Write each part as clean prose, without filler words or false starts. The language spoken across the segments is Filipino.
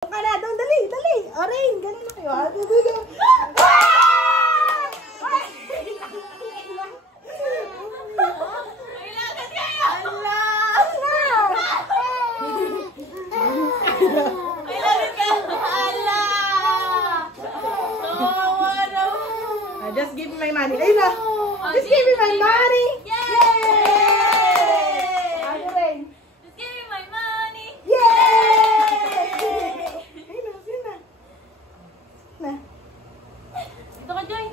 ka na, doon, dali, dali. Orin, ganun na kayo. Kailangan kayo! Allah! Kailangan kayo! Allah! Kawawa naman! Just give me my money. Ayun na. Just give me my money. Yay! Ano rin? Just give me my money! Yay! Ayun na, sino na? Na. Dito ka, Joy.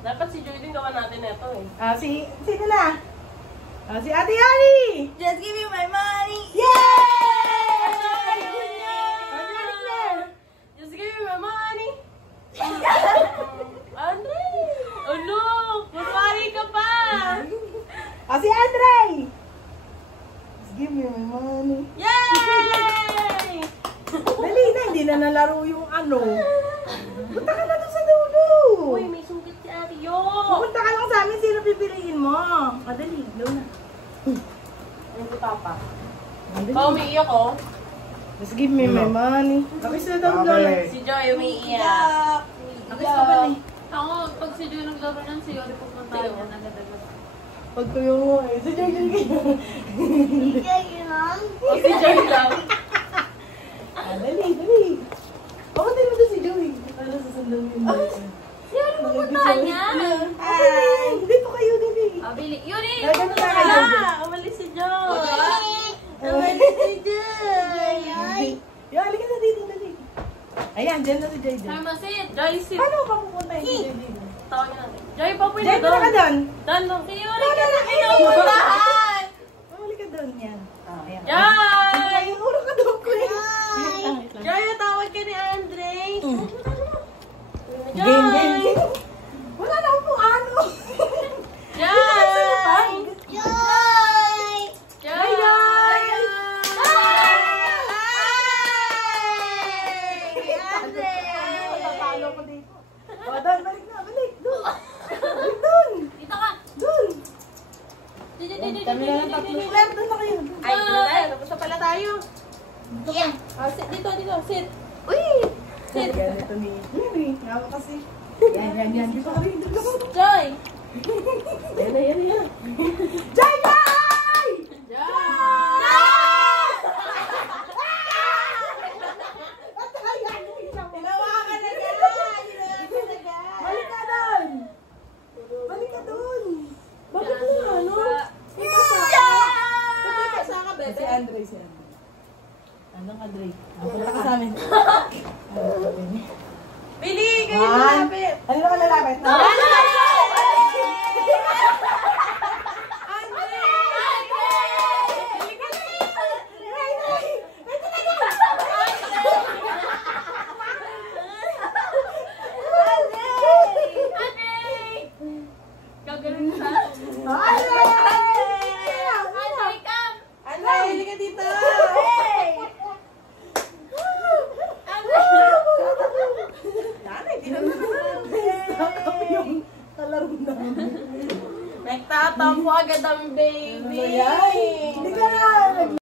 Dapat si Joy din gawa natin ito eh. Sino na? Si Ate Ali! Just give me my money! Yay! Just give me my money! Andre! Oh look! Kunwari ka pa! Si Andre! Just give me my money. Yay! Dali na, hindi na nalaro yung ano. Punta ka na doon sa dulo. Uy, may sungkit si Ate Yo! Pupunta ka lang sa amin, sino pipiliin mo? Dali, doon na. Ayun si Papa. Ba, umiiyak oh. Just give me my money. Bakit sila daw lola? Si Joy umiiyak. Bakit sa ba ni? Ako, pag si Joy naglaro ng si Yori pupunta niya, nagadagat. Pag tuyo mo eh. Si Joy O si Joy lang. Dali, dali. Bakit din mo doon si Joy? Para sasundan mo yun. Si Yori pupunta niya! Dito kayo, dali. Bili. Yuri! Ganun na kayo. Umalis si Joy. Umalis si Joy. Yo, halika na dito, dali. Ayan, dyan na si Joy. Pharmacist! Joy, si... Paano pa pupunta yung si Joy dito? Tawag niya natin. Joy, papoy na Joy, punta ka doon. Doon, doon. Si Yuri! Ka na pinupuntahan! Halika doon, yan. Ayan. Joy! Urong ka doon, Queen. Joy, tawag ka ni Andre. Game, game. Wala na akong kung ano. Joy! Joy! Joy! Tatalo ko dito. O, doon, balik na, balik. Doon. Balik doon. Dito ka! Doon. Kami na lang tatlo. Claire, doon na kayo. Ay, ito na tayo. Tapos na pala tayo. Yeah. Sit dito, dito. Sit. Uy! Sit. Ganito ni Henry. Ngawa kasi. Yan, yan. Dito ka rin. Dito ka rin. Joy! Yan na, yan na, yan. Joy, Joy! Tinawakan na yan! Balik ka doon. Balik ka doon. Bakit na, ano? Pagkakasa ka, Si bebe. Andre, si Andre. Anong Andre? Punta ka sa amin. Bili, kayo One. malapit. Ano ka lalapit? Gagaling sa... Andre! Andre, come! Andre, hili ka dito. Nanay, di naman Kami yung kalaro namin. nagtatampo agad ang baby. Ano yan? Hindi ka na.